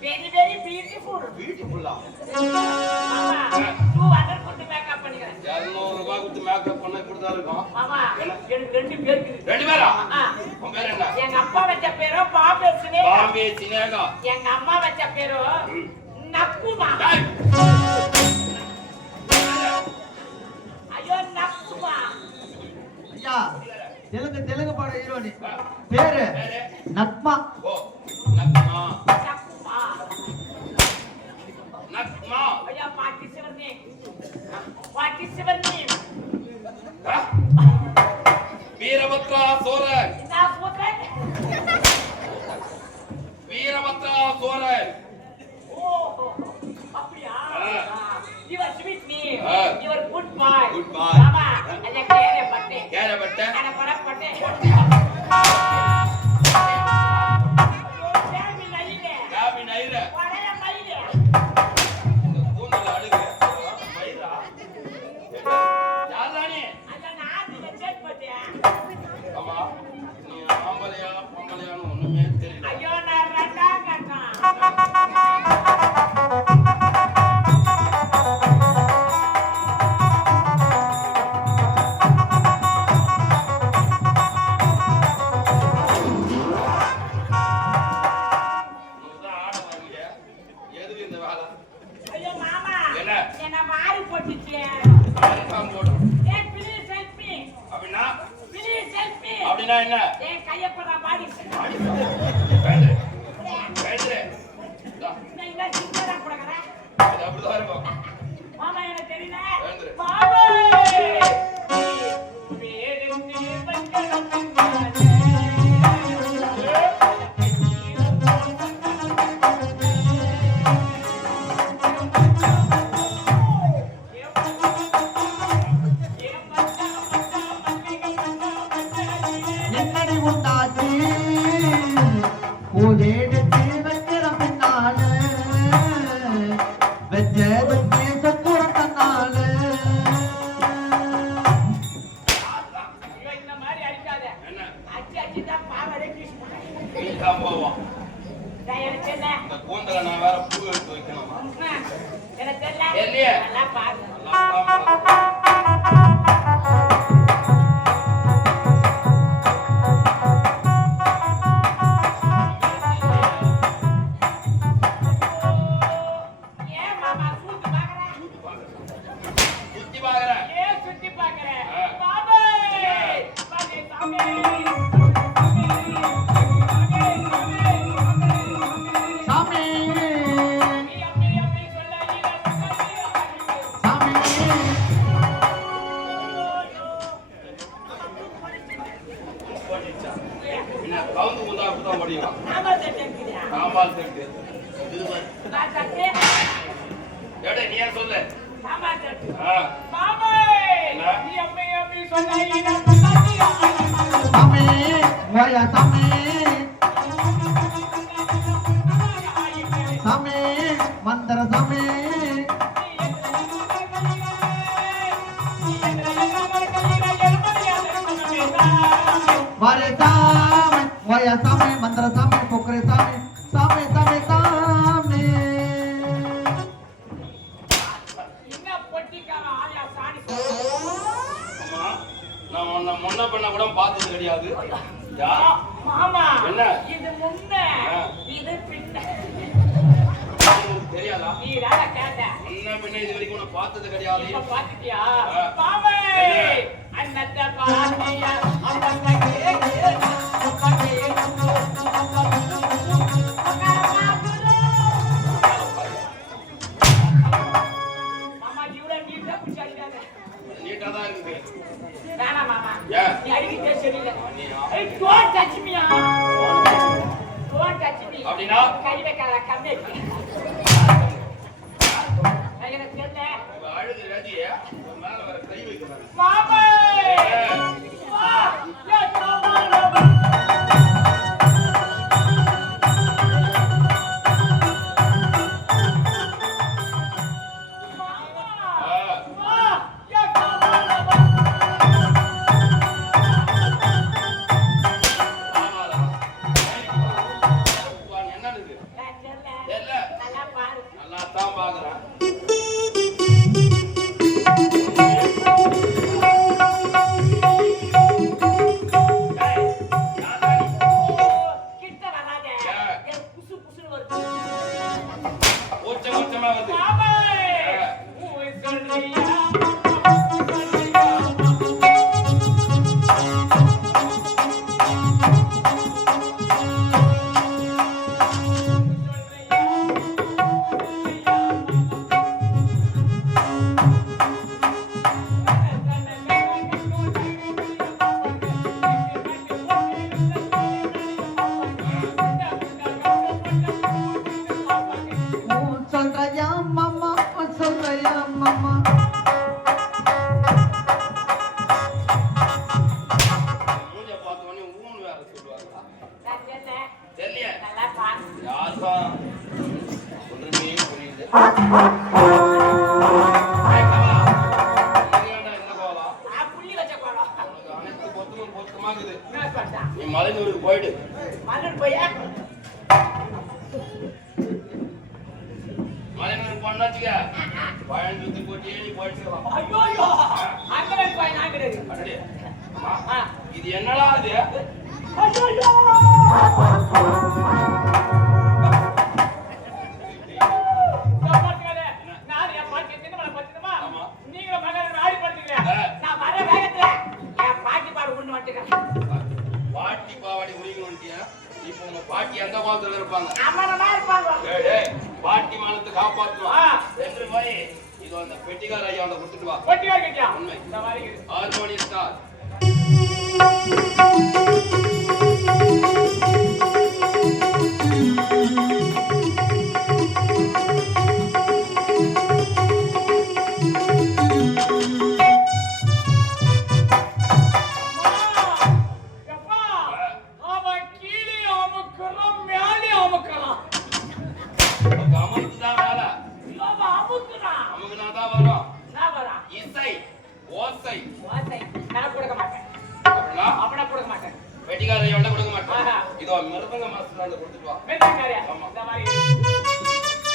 Very, very beautiful. Beautiful. Mama, 200 கொடுத்து makeup பண்ணிக்கிறேன். 200 ரூபாய் கொடுத்து மேக்கப் பண்ண இப்படி தான் இருக்கும். மாமா, எனக்கு 2 பேர் இருக்குது. 2 பேரா? உன் பேர் என்ன? எங்க அப்பா வச்ச பேரு பாம்பே சினேகா. பாம்பே சினேகா. எங்க அம்மா வச்ச பேரு நக்குமா. ஐயோ நக்குமா. ஐயா, தெலுங்கு பாட ஹீரோனி. பேரு நக்மா. ஓ, நக்மா. நக்குமா. நக்மா. ஐயா, what is your name? What is your name? Veerabhadra Soren. நான் சொல்றேன். வீரபத்ரா சோரன். ஓ, அப்படியா? You are sweet name. You are good boy. Good boy. மாமா, அத கேரே பட்டே. கேரே பட்டே. அட பட பட்டே. கேமி நைலே. காபி நைரே. படைய நைலே. கூந்தல அழுகு. வைரா. யாரானே? அத நாதில செக் பட்டே. அம்மா, நீ ஆம்பளையா பொம்பளையான்னு ஒண்ணுமே தெரியல. ஐயோ நான் ரெண்டா கட்டா. என்ன ஏ கையப்படா பாடி வேண்டே வேண்டே நான் இங்க சின்னதா போடுறேன் அது அப்படிதான் இருக்கும் மாமா எனக்கு தெரியல வேண்டே மாமா வேறென்ன வந்தனம் பின்னாலே மந்திர சாமி வாரே சாமி வயா சாமி மந்திர சாமி பொக்கரே சாமி சாமி சாமி சாமி என்ன பொட்டிக்கார ஆயா சாணி அம்மா நான் உன்னை முன்ன பண்ண கூட பார்த்தது கிடையாது மாமா என்ன இது முன்ன இது பின்ன தெரியாதா நீ வேற கேட்ட முன்ன பின்ன இது வரைக்கும் உன்னை பார்த்தது கிடையாது இப்ப பாத்துட்டியா மாமா அண்ணத்த பாத்தியா அப்பா கேக்கு அப்பா கேக்கு மாமா ஜீவன நீட்டா புடிச்சாடிடாத நீட்டா தான் இருக்கு வேணா மாமா நீ அடிக்கிட்டே சரியில்லை ஏய் don't touch me don't touch me அப்படினா கை வைக்காத கண்ணே எனக்கு தெரியல அழுது ரதியே மேல வர கை வைக்கிறாங்க மாமா வா யா மாமா சொல்றையா மாமா சொல்றையா மாமா மூஞ்ச பார்த்த உடனே ஊன்னு வேற சொல்லுவாங்களா? தெரியலையே. நல்லா பா. யாருப்பா? ஒண்ணுமே புரியல. புள்ளி வச்ச கோலம். அனைத்து பொத்துமும் பொத்துமாக்குது. என்ன சொல்றா? நீ மலைநூருக்கு போயிடு. மலர் போய் மலைநூருக்கு போனாச்சுக்க பழம் சுத்தி போட்டு நீ போயிட்டுக்கலாம். ஐயோ அந்த மாதிரி போய் நான் கிடையாது. அப்படியே. அம்மா, இது என்னடா இது? ஐயோ நான் என் பாட்டி சின்ன மலை பத்துமா ஆமா. நீங்களும் மகன் ஆடி படுத்துக்கிறேன். நான் வர வேகத்துல என் பாட்டி பாடு ஒண்ணு வந்துக்கிறேன். பாட்டி பாவாடி முடிக்கணும்ட்டியா? இப்போ உங்க பாட்டி எந்த கோலத்துல இருப்பாங்க? அம்மனமா இருப்பாங்க. டேய், டேய், பாட்டி மானத்தை காப்பாத்துவா. ஆ. ரெண்டு போய் இது அந்த பெட்டிக்கார ஐயா அந்த கொடுத்துட்டு வா. ஒட்டியா கேட்டியா? உண்மை. இந்த மாதிரி இருக்குது. 6 மணி ஸ்டார். எப்பா அவன் கீழே அமுக்குறான் மேலே அமுக்குறான். அமர்ந்து தான் வேலை. அவன் அமுக்குறான். அமுக்குனா தான் வரும். நான் வரான். இசை, ஓசை. வாசை நான் கொடுக்க மாட்டேன். அப்படின்னா அப்பனா கொடுக்க மாட்டேன். பெட்டிக்கார ஐயாவோட கொடுக்க மாட்டேன். ஆஹா. இதோ மிருதங்க மாஸ்டர் அந்த கொடுத்துட்டு வா. மெத்தக்காரியா? ஆமா. இந்த மாதிரி இருக்குது.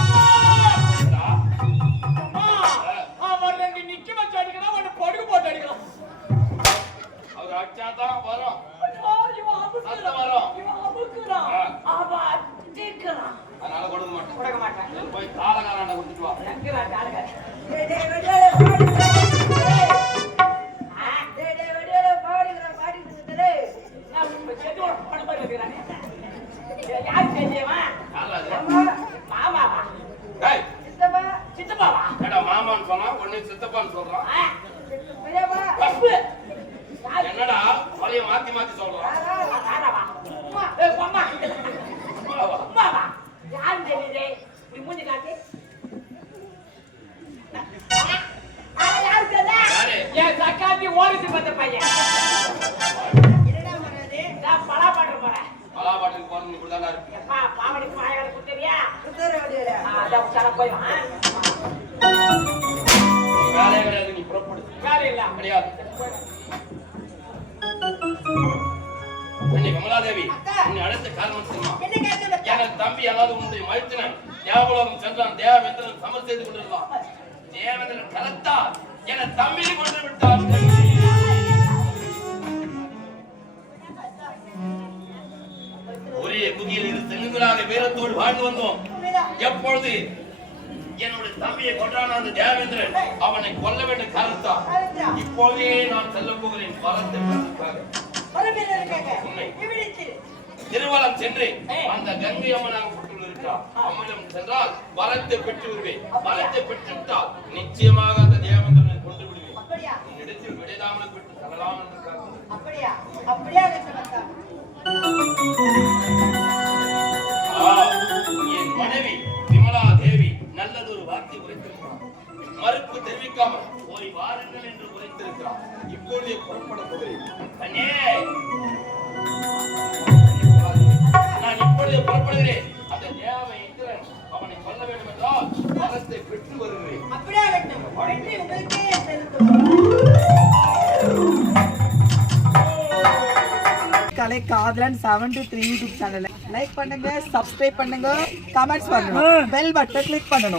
என்னடா? அம்மா, அவன் ரெண்டு நிக்க வச்சு அடிக்கிறான், ஒண்ணு படுக்க போட்டு அடிக்கிறான். அவர் அடிச்சாதான் வரும். ஐயோ, இவன் அமுக்குறான். சத்தம் வரும். இவன் அமுக்குறான். ஆ. அவன் அடிக்கிறான். அதனால கொடுக்க மாட்டேன். கொடுக்க மாட்டேன். போய் தாளகாரண்ட கொடுத்துட்டு வா. நக்குறான் ஆளுங்க. நான் இப்ப செத்து ஒரு படம் மாதிரி வைக்கிறானே. யாரு தெரியுமா? யாரா அது? மாமாவா? டேய், சித்தப்பாவா? ஏடா மாமான்னு சொன்னா உடனே சித்தப்பான்னு சொல்றான். ஆ? பப்பு. யாரு? என்னடா வலைய மாத்தி மாத்தி சொல்றான்? தாராவா? ஏய், அம்மா. அம்மாவா? அம்மாவா? யாரு தெரியுது? இப்படி மூஞ்சி காட்டு. அவன் யாரு தெரியுதா? யாரு? என் சக்காத்தி ஓடிட்டு வந்த பையன். நான் பலாப்பாட்டு போறேன். பலாபாட்டுக்கு போறது இப்படிதானா இருக்கு. எப்பா, பாவடி பாயகட குத்தறியா? அதான் உச்சார போய் வா. நீ வேலையே கிடையாது, நீ புறப்படு. வேலை இல்ல. கிடையாது. அண்ணி கமலாதேவி, உன்னை அழைத்த காரணம் தெரியுமா? எனது தம்பி அதாவது உன்னுடைய மைத்துனன் தேவலோகம் சென்றான். தேவேந்திரன் சமர் செய்து கொண்டிருந்தான். தேவேந்திரன் கலத்தார் என தம்பியை கொண்டு விட்டார். ஒரே குதியில் இரு தெலுங்குகளாக வீரத்தோடு வாழ்ந்து வந்தோம். எப்பொழுது என்னுடைய தம்பியை கொன்றான அந்த தேவேந்திரன் அவனை கொல்ல வேண்டும் காரணத்தால் இப்போதே நான் செல்ல போகிறேன் வரத்தை உண்மை. திருவலம் சென்று அந்த கங்கை அம்மனாக இருக்கிறார். அம்மனிடம் சென்றால் வரத்தை பெற்று விடுவேன். வரத்தை பெற்றுவிட்டால் நிச்சயமாக அந்த தேவேந்திரனை கொண்டு விடுவேன். இடத்தில் விடைதாமல் பெற்று தரலாம் என்று என் மனைவி விமலா தேவி நல்லதொரு வார்த்தை உரைத்திருக்கிறார். மறுப்பு தெரிவிக்காமல் போய் வாருங்கள் என்று உரைத்திருக்கிறார். இப்பொழுதே புறப்பட போகிறேன். அண்ணே, நான் இப்பொழுதே புறப்படுகிறேன். அந்த தேவை இந்திரன் அவனை கொல்ல வேண்டும் என்றால் வரத்தை பெற்று வருகிறேன். கலை காதலன் 723 யூடியூப் சேனலை லைக் பண்ணுங்க, சப்ஸ்கிரைப் பண்ணுங்க, கமெண்ட்ஸ் பண்ணுங்க, பெல் பட்டனை கிளிக் பண்ணணும்.